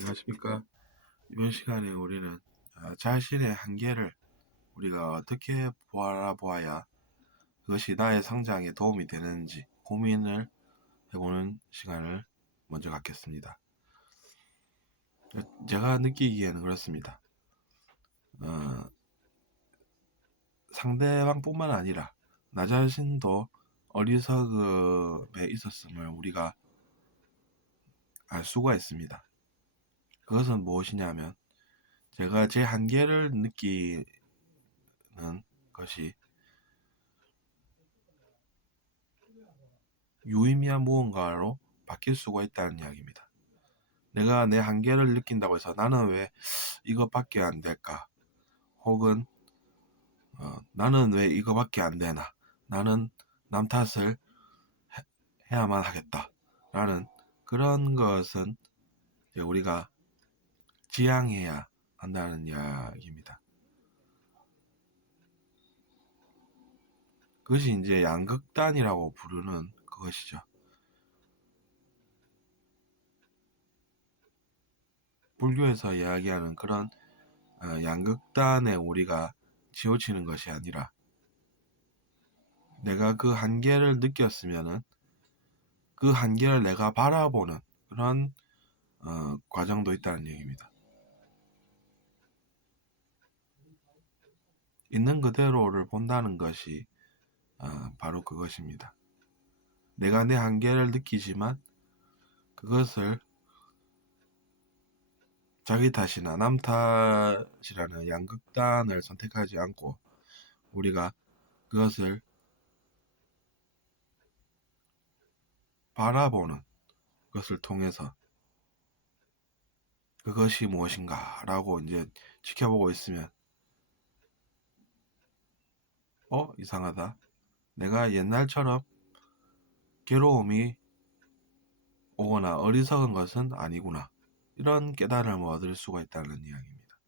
안녕하십니까. 이번 시간에 우리는 자신의 한계를 우리가 어떻게 바라보아야 그것이 나의 성장에 도움이 되는지 고민을 해보는 시간을 먼저 갖겠습니다. 제가 느끼기에는 그렇습니다. 상대방뿐만 아니라 나 자신도 어리석음에 있었음을 우리가 알 수가 있습니다. 그것은 무엇이냐면 제가 제 한계를 느끼는 것이 유의미한 무언가로 바뀔 수가 있다는 이야기입니다. 내가 내 한계를 느낀다고 해서 나는 왜 이것밖에 안 될까? 혹은 나는 왜 이거밖에 안 되나? 나는 남 탓을 해야만 하겠다. 라는 그런 것은 우리가 지양해야 한다는 이야기입니다. 그것이 이제 양극단이라고 부르는 그것이죠. 불교에서 이야기하는 그런 양극단에 우리가 치우치는 것이 아니라 내가 그 한계를 느꼈으면은 그 한계를 내가 바라보는 그런 과정도 있다는 얘기입니다. 있는 그대로를 본다는 것이 바로 그것입니다. 내가 내 한계를 느끼지만 그것을 자기 탓이나 남 탓이라는 양극단을 선택하지 않고 우리가 그것을 바라보는 것을 통해서 그것이 무엇인가 라고 이제 지켜보고 있으면 이상하다. 내가 옛날처럼 괴로움이 오거나 어리석은 것은 아니구나. 이런 깨달음을 얻을 수가 있다는 이야기입니다.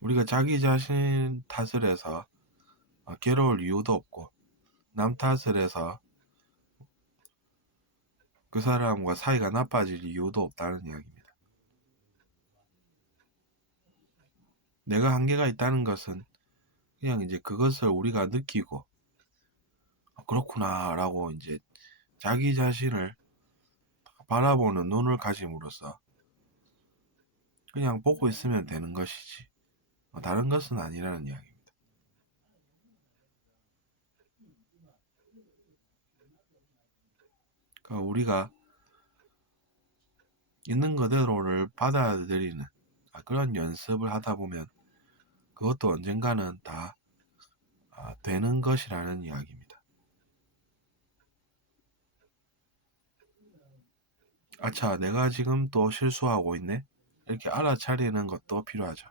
우리가 자기 자신 탓을 해서 괴로울 이유도 없고 남 탓을 해서 그 사람과 사이가 나빠질 이유도 없다는 이야기입니다. 내가 한계가 있다는 것은 그냥 이제 그것을 우리가 느끼고 그렇구나 라고 이제 자기 자신을 바라보는 눈을 가짐으로써 그냥 보고 있으면 되는 것이지 다른 것은 아니라는 이야기입니다. 그러니까 우리가 있는 그대로를 받아들이는 그런 연습을 하다 보면 그것도 언젠가는 다 되는 것이라는 이야기입니다. 아차, 내가 지금 또 실수하고 있네? 이렇게 알아차리는 것도 필요하죠.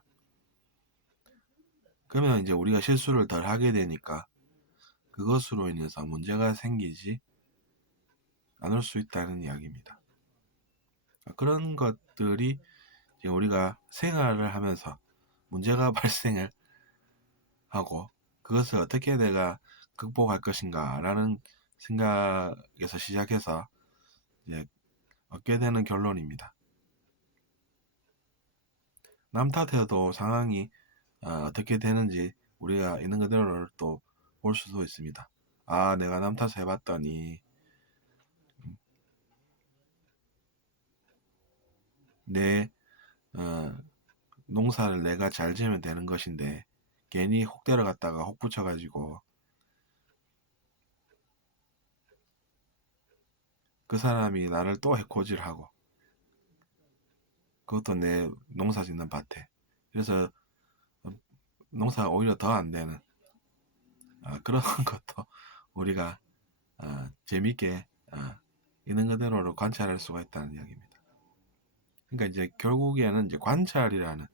그러면 이제 우리가 실수를 덜 하게 되니까 그것으로 인해서 문제가 생기지 않을 수 있다는 이야기입니다. 그런 것들이 이제 우리가 생활을 하면서 문제가 발생을 하고 그것을 어떻게 내가 극복할 것인가 라는 생각에서 시작해서 이제 얻게 되는 결론입니다. 남 탓해도 상황이 어떻게 되는지 우리가 있는 그대로를 또 볼 수도 있습니다. 내가 남 탓을 해봤더니 내 농사를 내가 잘 지으면 되는 것인데 괜히 혹 데려갔다가 혹 붙여가지고 그 사람이 나를 또 해코지를 하고 그것도 내 농사 짓는 밭에 그래서 농사가 오히려 더 안 되는 그런 것도 우리가 재밌게 있는 그대로로 관찰할 수가 있다는 이야기입니다. 그러니까 이제 결국에는 이제 관찰이라는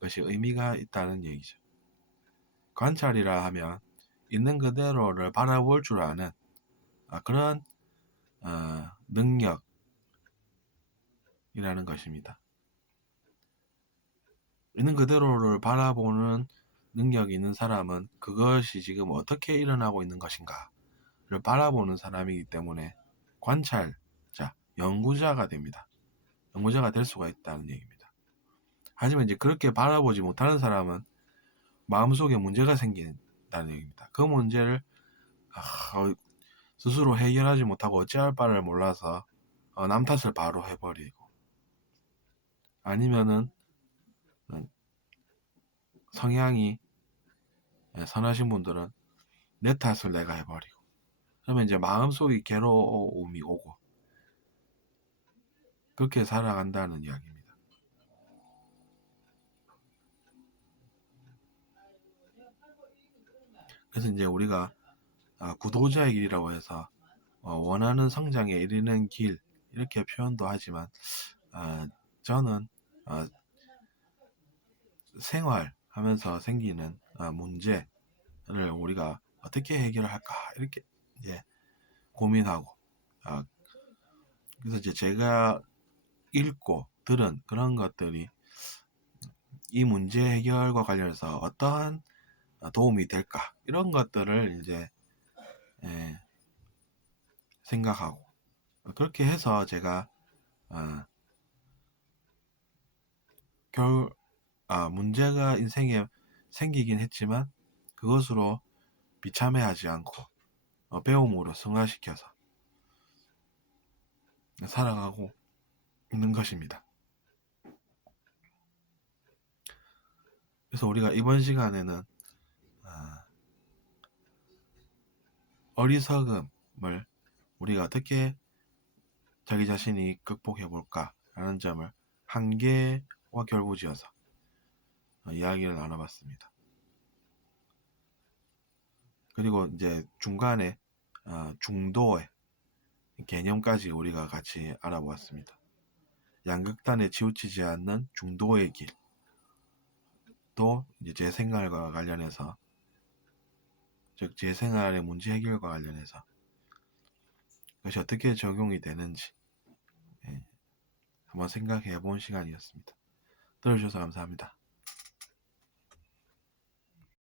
것이 의미가 있다는 얘기죠. 관찰이라 하면 있는 그대로를 바라볼 줄 아는 그런 능력이라는 것입니다. 있는 그대로를 바라보는 능력이 있는 사람은 그것이 지금 어떻게 일어나고 있는 것인가 바라보는 사람이기 때문에 관찰자, 연구자가 됩니다. 연구자가 될 수가 있다는 얘기입니다. 하지만 이제 그렇게 바라보지 못하는 사람은 마음속에 문제가 생긴다는 얘기입니다. 그 문제를 스스로 해결하지 못하고 어찌할 바를 몰라서 남 탓을 바로 해버리고, 아니면은 성향이 선하신 분들은 내 탓을 내가 해버리고, 그러면 이제 마음속에 괴로움이 오고 그렇게 살아간다는 이야기입니다. 그래서 이제 우리가 구도자의 길이라고 해서 원하는 성장에 이르는 길, 이렇게 표현도 하지만 저는 생활하면서 생기는 문제를 우리가 어떻게 해결할까, 이렇게 이제 고민하고, 그래서 이제 제가 읽고 들은 그런 것들이 이 문제 해결과 관련해서 어떠한 도움이 될까, 이런 것들을 이제 생각하고, 그렇게 해서 제가 문제가 인생에 생기긴 했지만 그것으로 비참해하지 않고 배움으로 승화시켜서 살아가고 있는 것입니다. 그래서 우리가 이번 시간에는 어리석음을 우리가 어떻게 자기 자신이 극복해 볼까 라는 점을 한계와 결부지어서 이야기를 나눠봤습니다. 그리고 이제 중간에 중도의 개념까지 우리가 같이 알아보았습니다. 양극단에 치우치지 않는 중도의 길, 또 이제 제 생활과 관련해서, 즉 제 생활의 문제 해결과 관련해서 그것이 어떻게 적용이 되는지 한번 생각해 본 시간이었습니다. 들어주셔서 감사합니다.